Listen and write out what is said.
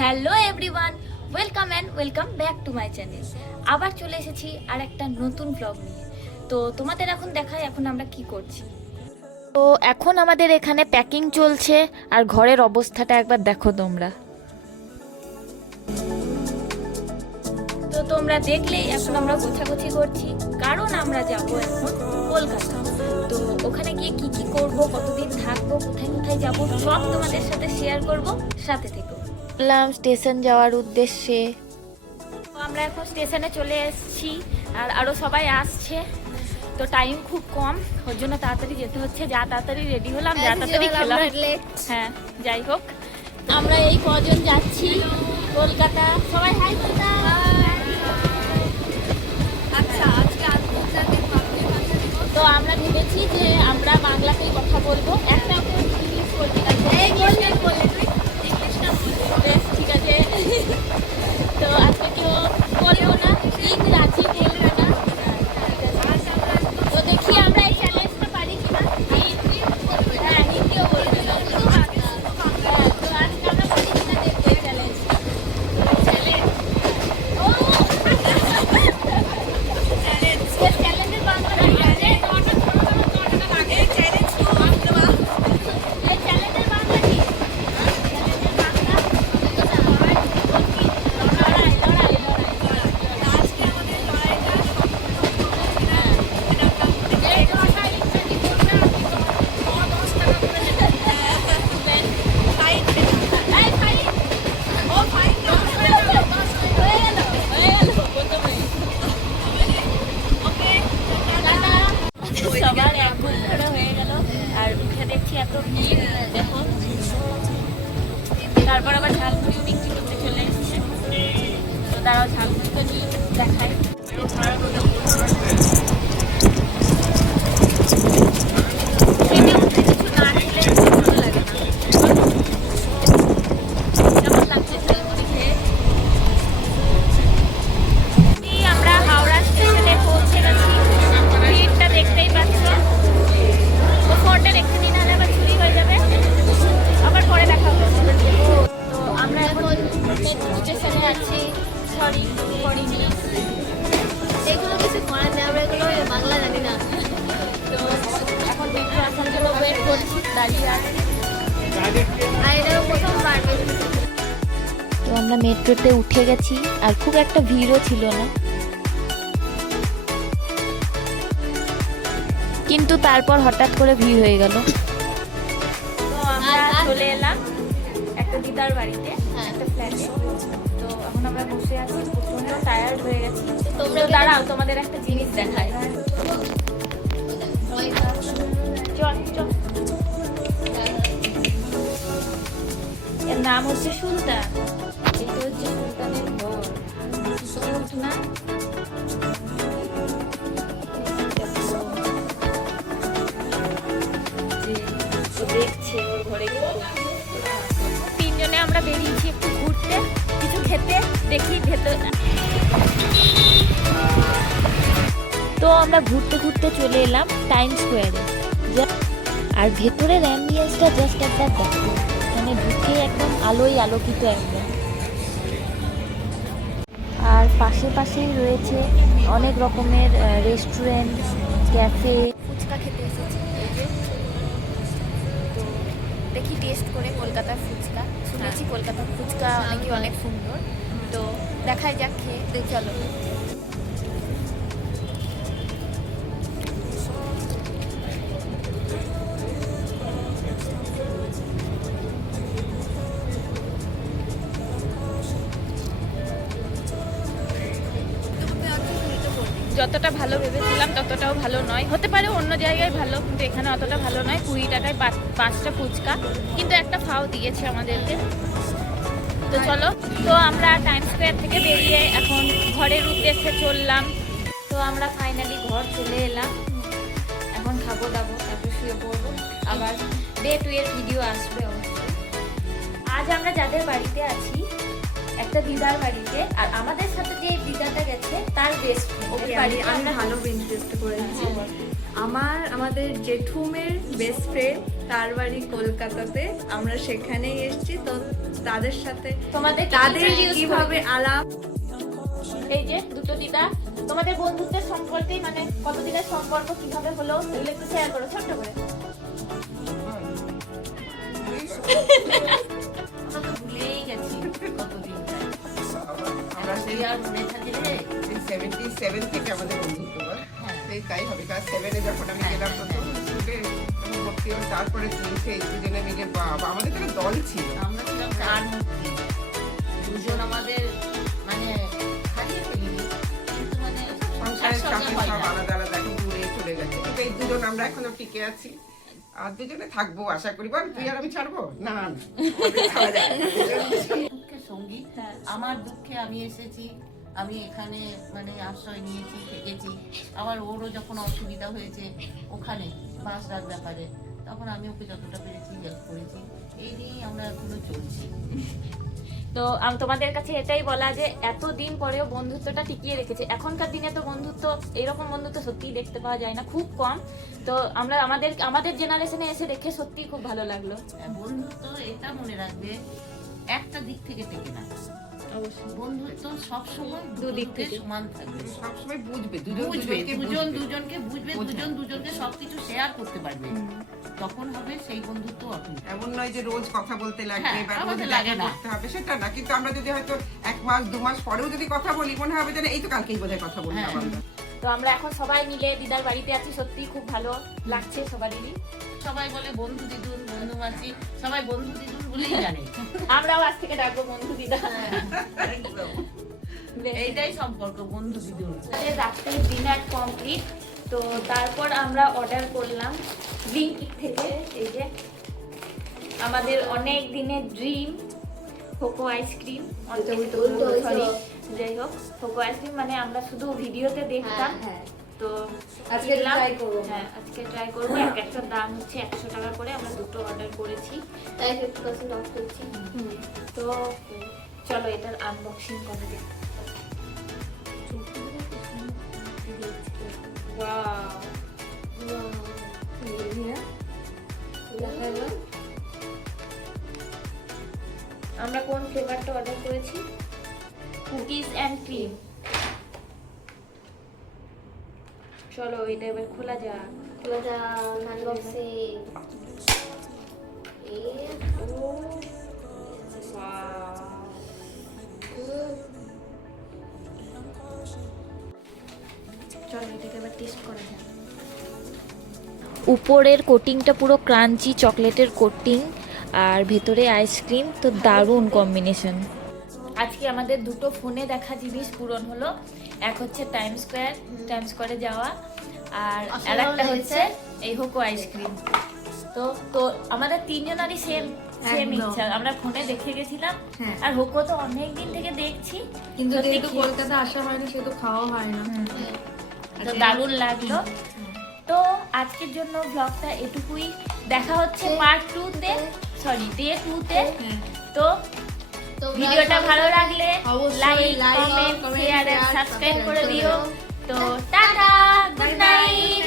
Hello everyone, welcome back to my channel. আবার চলে এসেছি আর একটা নতুন ব্লগ নিয়ে। তো তোমাদের এখন দেখাই এখন আমরা কি করছি। তো এখন আমাদের এখানে প্যাকিং চলছে আর ঘরের অবস্থাটা একবার দেখো তোমরা। তো তোমরা দেখলেই এখন আমরা গোছাগুছি করছি, কারণ আমরা যাবো এখন কলকাতা। তো ওখানে গিয়ে কি কি করব, কতদিন থাকবো, কোথায় কোথায় যাবো, সব তোমাদের সাথে শেয়ার করব, সাথে থেকো। স্টেশন যাওয়ার উদ্দেশ্যে আমরা এখন স্টেশনে চলে এসেছি আর আরো সবাই আসছে। তো টাইম খুব কম, ওর জন্য তাড়াতাড়ি যেতে হচ্ছে। যা তাড়াতাড়ি রেডি হলাম, যা তাড়াতাড়ি খেলাম। হ্যাঁ, যাই হোক, আমরা এই কজন যাচ্ছি কলকাতা। সবাই হাই বলতা। আচ্ছা, আজকে আন্তর্জাতিক মাতৃভাষা দিবস। তো আমরা ভেবেছি যে আমরা বাংলাতেই কথা বলবো, একটা ইংলিশ বলতে বেশ ঠিক আছে। তো আজকে কেউ বলবো না, ইংরাজি বলবো না। তো দেখি আমরা এই চ্যালেঞ্জটা পারি কিনা। হ্যাঁ, হিন্দিও বলবে না, শুধু বাংলা। হ্যাঁ, তো আজকে আমরা পারি কিনা দেখবো এই চ্যালেঞ্জ। চ্যালেঞ্জের বাংলা সবার এক ঘর ধরে হয়ে গেল। আর উঠে দেখছি এত ভিড়, দেখো। তারপর আবার ঝালমুড়িও বিক্রি করতে চলে এসছে। তো তারাও ঝালমুড়ি তো নিয়ে দেখায়। ট্রেনে উঠে কিছু না খেলে ভালো লাগে না। কেমন লাগছে ঝালমুড়ি খেয়ে? আমরা হাওড়া স্টেশনে পৌঁছে গেছি। ভিড়টা দেখতেই পাচ্ছ। তো ফোনটা রেখে দিন, নাহলে আবার চুরি হয়ে যাবে। আবার পরে দেখা হবে। তো আমরা এখন মেট্রো স্টেশনে আছি। Sorry for English. এগুলো কিছু করার নেই, আমরা এগুলো বাংলা জানি না। তো এখন মেট্রো আসার জন্য ওয়েট করছি, দাঁড়িয়ে আছি। আর এটা প্রথমবার তো আমরা মেট্রোতে উঠে গেছি আর খুব একটা ভিড়ও ছিল না, কিন্তু তারপর হঠাৎ করে ভিড় হয়ে গেল। তো আমরা চলে এলাম একটা দিদার বাড়িতে, একটা ফ্ল্যাটে। তো এখন আমরা বসে আছি, প্রচন্ড টায়ার্ড হয়ে গেছি। তোমরা দাঁড়াও, তোমাদের একটা জিনিস দেখায়। চল চল। এর নাম হচ্ছে সুলতান। এটা হচ্ছে সুলতানের ঘর। না, দেখছে ওর ঘরে। তিনজনে আমরা বেরিয়েছি একটু ঘুরতে, কিছু খেতে, দেখি ভেতর। তো আমরা ঘুরতে ঘুরতে চলে এলাম টাইম স্কোয়ারে। আর ভেতরের অ্যাম্বিয়েন্সটা জাস্ট একবার দেখো, মানে ঢুকে একদম আলোয় আলোকিত একদম। আর পাশেই রয়েছে অনেক রকমের রেস্টুরেন্ট, ক্যাফে। ফুচকা খেতে এসেছি এই যে। তো দেখি টেস্ট করে কলকাতার ফুচকা। শুনেছি কলকাতার ফুচকা নাকি অনেক সুন্দর। তো দেখাই যাক, খেয়ে চলো। যতটা ভালো ভেবেছিলাম ততটাও ভালো নয়। হতে পারে অন্য জায়গায় ভালো, কিন্তু এখানে অতটা ভালো নয়। 20 টাকায় 5টা ফুচকা, কিন্তু একটা ফাও দিয়েছে আমাদেরকে। তো চলো, তো আমরা টাইম স্কোয়ার থেকে বেরিয়ে এখন ঘরের উদ্দেশ্যে চললাম। তো আমরা ফাইনালি ঘর চলে এলাম। এখন খাবো দাবো, তারপর শুয়ে পড়বো। আবার ডে 2 এর ভিডিও আসবে অবশ্যই। আজ আমরা যাদের বাড়িতে আছি, একটা দিদার বাড়িতে, আর আমাদের সাথে যে দিদাটা গেছে তার বেস্ট ফ্রেন্ড বাড়ি। আমি ভালো ইন্টারেস্ট করেছি। আমাদের জেঠুমের বেস্ট ফ্রেন্ড, তার বাড়ি কলকাতাতে, আমরা সেখানেই এসেছি। তো তাদের সাথে তোমাদের তাদের কিভাবে আলাপ, এই যে দুটো দিদা, তোমাদের বন্ধুত্বের সম্পর্কে মানে কতদিনের সম্পর্ক কিভাবে হলো এগুলো একটু শেয়ার করো ছোট্ট করে। আমরা তো ভুলেই গেছি কতদিন আমরা সেই আর মনে থাকি রে 77 থেকে আমাদের বন্ধুত্ব হয়। সেই তাই হবে ক্লাস 7-এ যখন আমি গেলাম প্রথম স্কুলে তখন ভর্তি হলাম, তারপরে সেই দুজনে মিলে বাবা আমাদের একটা দল ছিল। আমরা ছিলাম চার মূর্তি, দুজন আমাদের মানে হারিয়ে ফেলিনি, কিন্তু মানে সংসারের একসঙ্গে চাপে হয় সব না। আলাদা আলাদা এখন দূরে চলে গেছে, কিন্তু এই দুজন আমরা এখনো টিকে আছি। আর দুজনে থাকবো আশা করি। বল তুই আর আমি ছাড়বো না, না আমাদের ছাড়া যায় না। দুঃখের সঙ্গী, আমার দুঃখে আমি এসেছি, আমি এখানে মানে আশ্রয় নিয়েছি, থেকেছি। আবার ওরও যখন অসুবিধা হয়েছে ওখানে বাঁচড়ার ব্যাপারে, তখন আমি ওকে যতটা পেরেছি হেল্প করেছি। এই নিয়েই আমরা এখনো চলছি। তো তোমাদের কাছে এটাই বলা যে এতদিন পরেও বন্ধুত্বটা টিকিয়ে রেখেছে। এখনকার দিনে তো বন্ধুত্ব, এরকম বন্ধুত্ব সত্যিই দেখতে পাওয়া যায় না, খুব কম। তো আমরা আমাদের জেনারেশনে এসে দেখে সত্যিই খুব ভালো লাগলো। বন্ধুত্ব এটা মনে রাখবে একটা দিক থেকে টেকে না, অবশ্যই বন্ধুত্ব সবসময় দুদিক থেকে সমান থাকবে। সবসময় বুঝবে, বুঝবে দুজন বুঝবে। দুজনকে বুঝবে, দুজন দুজনকে সবকিছু শেয়ার করতে পারবে, তখন হবে সেই বন্ধুত্ব অটুট। এমন নয় যে রোজ কথা বলতে লাগবে হ্যাঁ, বা রোজ আমাদের দেখা লাগে না। করতে হবে, সেটা না। কিন্তু আমরা যদি হয়তো 1 মাস 2 মাস পরেও যদি কথা বলি, মনে হবে যে না, এই তো কালকেই বোধহয় কথা বললাম হ্যাঁ। আমরা। তো আমরা এখন সবাই মিলে দিদার বাড়িতে আছি, সত্যিই খুব ভালো লাগছে সবারই। সবাই বলে বন্ধু দিদুন, বন্ধু মাসি, সবাই বন্ধু দিদুন বলেই জানে। আমরাও আজ থেকে ডাকবো বন্ধু দিদা। একদম বেশ। এইটাই সম্পর্ক, বন্ধু দিদুন। আমাদের রাত্রের ডিনার কমপ্লিট। তো তারপর আমরা অর্ডার করলাম ব্লিঙ্কিট থেকে এই যে আমাদের অনেক দিনের ড্রিম কোকো আইসক্রিম, সরি যাই হোক কোকো আইসক্রিম, মানে আমরা শুধু ভিডিওতে দেখতাম। তো আজকে কিনলাম। try করবো। হ্যাঁ আজকে ট্রাই করবো। একটার দাম হচ্ছে 100 টাকা করে, আমরা দুটো অর্ডার করেছি। তাই 50% অফ করছি। তো চলো এটার আনবক্সিং করা যাক। ওয়াও, আমরা কোন ফ্লেভারটা অর্ডার করেছি? Cookies and cream. চলো এটা এবার খোলা যাক। খোলা যাক, আনবক্সিং। চলো এটাকে এবার টেস্ট করা যাক। উপরের কোটিংটা পুরো ক্রাঞ্চি চকলেটের কোটিং আর ভেতরে আইসক্রিম, তো দারুণ কম্বিনেশন। আজকে আমাদের দুটো ফোনে দেখা জিনিস পূরণ হলো। এক হচ্ছে টাইম স্কোয়ারে যাওয়া, আর অসাধারণ আরেকটা লেগেছে। হচ্ছে এই হোকো আইসক্রিম। তো তো আমাদের তিনজনেরই সেম একদম। ইচ্ছা, আমরা ফোনে দেখে গেছিলাম। হ্যাঁ। আর হোকো তো অনেক দিন থেকে দেখছি, কিন্তু সত্যি যেহেতু খেয়ে- কলকাতা আসা হয় না সেহেতু খাওয়া হয় না। তো দারুণ লাগলো। তো আজকের জন্য ব্লগটা এটুকুই, দেখা হচ্ছে পার্ট 2-তে, সরি ডে 2-তে। তো তোমরা ভিডিওটা সবাই ভালো লাগলে অবশ্যই like, like, comment, comment, share আর share, সাবস্ক্রাইব subscribe করে করে দিও। দিও। তো tata, good Bye bye. Night.